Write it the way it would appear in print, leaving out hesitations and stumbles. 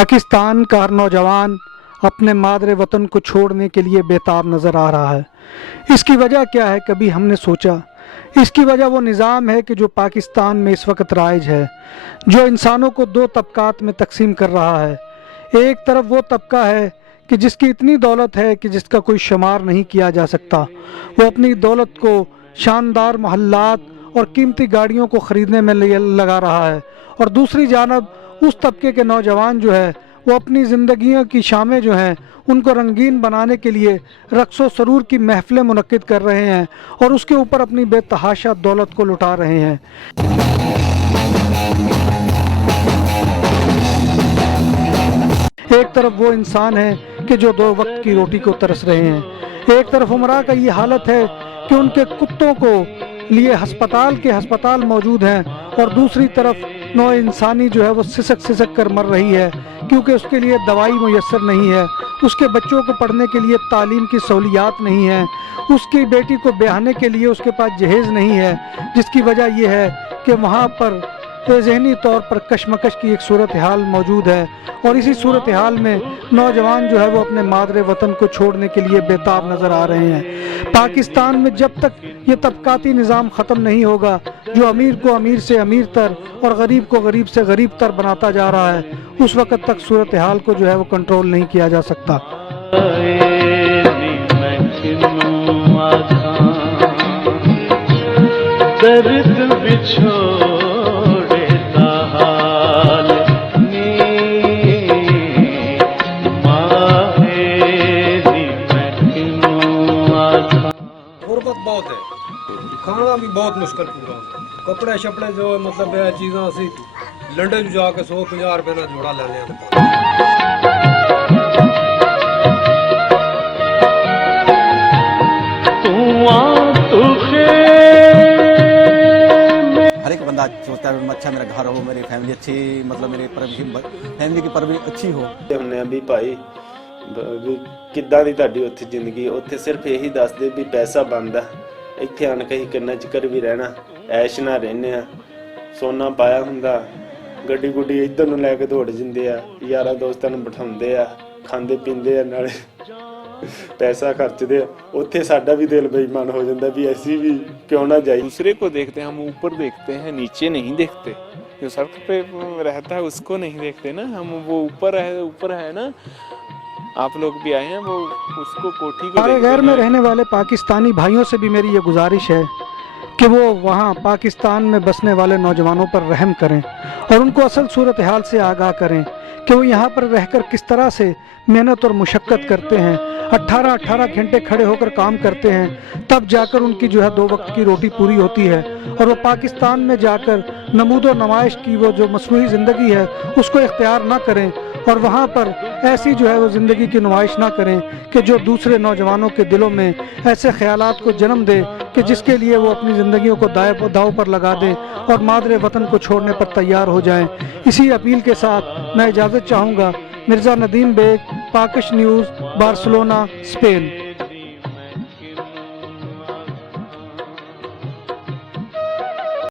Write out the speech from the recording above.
पाकिस्तान का हर नौजवान अपने मादरे वतन को छोड़ने के लिए बेताब नज़र आ रहा है। इसकी वजह क्या है, कभी हमने सोचा? इसकी वजह वो निज़ाम है कि जो पाकिस्तान में इस वक्त राइज है, जो इंसानों को दो तबकात में तकसीम कर रहा है। एक तरफ वो तबका है कि जिसकी इतनी दौलत है कि जिसका कोई शुमार नहीं किया जा सकता, वो अपनी दौलत को शानदार महल्लात और कीमती गाड़ियों को ख़रीदने में लगा रहा है, और दूसरी जानब उस तबके के नौजवान जो है वो अपनी ज़िंदगियों की शामें जो हैं उनको रंगीन बनाने के लिए रक़्स व सरूर की महफ़िलें मुनक्किद कर रहे हैं और उसके ऊपर अपनी बेतहाशा दौलत को लुटा रहे हैं। एक तरफ वो इंसान है कि जो दो वक्त की रोटी को तरस रहे हैं, एक तरफ उमरा का ये हालत है कि उनके कुत्तों को लिए हस्पताल मौजूद हैं, और दूसरी तरफ नौ इंसानी जो है वो सिसक कर मर रही है क्योंकि उसके लिए दवाई मुयस्सर नहीं है, उसके बच्चों को पढ़ने के लिए तालीम की सहूलियात नहीं है, उसकी बेटी को ब्याहने के लिए उसके पास जहेज़ नहीं है, जिसकी वजह यह है कि वहाँ पर ज़हनी तौर पर कशमकश की एक सूरत हाल मौजूद है। और इसी सूरत हाल में नौजवान जो है वो अपने मादरे वतन को छोड़ने के लिए बेताब नज़र आ रहे हैं। पाकिस्तान में जब तक ये तबकाती निज़ाम ख़त्म नहीं होगा, जो अमीर को अमीर से अमीर तर और गरीब को गरीब से गरीब तर बनाता जा रहा है, उस वक़्त तक सूरत हाल को जो है वो कंट्रोल नहीं किया जा सकता। बहुत है, खाना भी बहुत मुश्किल पूरा होता, कपड़े शपड़े जो मतलब चीज़ां असी लंडन जाके 150 रुपए का जोड़ा ले लें। हर एक बंदा सोचता है अच्छा मेरा घर हो, मेरी फैमिली अच्छी, मतलब मेरी फैमिली की परवरिश अच्छी हो। हमने भी भाई ਕਿੱਦਾਂ ਦੀ ਤੁਹਾਡੀ ਉੱਥੇ ਜ਼ਿੰਦਗੀ, ਉੱਥੇ ਸਿਰਫ ਇਹੀ ਦੱਸਦੇ ਵੀ ਪੈਸਾ ਬਣਦਾ, ਇੱਥੇ ਆਣ ਕੇ ਹੀ ਕਿੰਨਾ ਚਿਰ ਵੀ ਰਹਿਣਾ, ਐਸ਼ ਨਾਲ ਰਹਿੰਦੇ ਆ, ਸੋਨਾ ਪਾਇਆ ਹੁੰਦਾ, ਗੱਡੀ ਗੁੱਡੀ ਇੱਧਰ ਨੂੰ ਲੈ ਕੇ ਦੌੜ ਜਾਂਦੇ ਆ, ਯਾਰਾਂ ਦੋਸਤਾਂ ਨੂੰ ਬਿਠਾਉਂਦੇ ਆ, ਖਾਂਦੇ ਪੀਂਦੇ ਆ, ਨਾਲੇ पैसा खर्चते हैं, उत्थे साडा भी दिल बेईमान हो जाता भी ऐसी भी क्यों ना जाए। दूसरे को देखते हैं, हम ऊपर देखते हैं, नीचे नहीं देखते। जो सड़क पे रहता है उसको नहीं देखते ना, हम वो ऊपर है ना, आप लोग भी आए हैं, वो उसको कोठी को हमारे गैर में रहने वाले पाकिस्तानी भाइयों से भी मेरी ये गुजारिश है कि वो वहाँ पाकिस्तान में बसने वाले नौजवानों पर रहम करें और उनको असल सूरत हाल से आगाह करें कि वो यहाँ पर रहकर किस तरह से मेहनत और मुशक्क़त करते हैं, 18 घंटे खड़े होकर काम करते हैं, तब जाकर उनकी जो है 2 वक्त की रोटी पूरी होती है। और वो पाकिस्तान में जाकर नमूदो नमाइश की वो जो मसनूई ज़िंदगी है उसको इख्तियार ना करें, और वहाँ पर ऐसी जो है वो ज़िंदगी की नुमाइश ना करें कि जो दूसरे नौजवानों के दिलों में ऐसे ख़यालात को जन्म दे कि जिसके लिए वो अपनी ज़िंदगियों को दाव पर लगा दें और मादरे वतन को छोड़ने पर तैयार हो जाएं। इसी अपील के साथ मैं इजाज़त चाहूँगा। Mirza Nadeem Baig, Pakish news, Barcelona, Spain.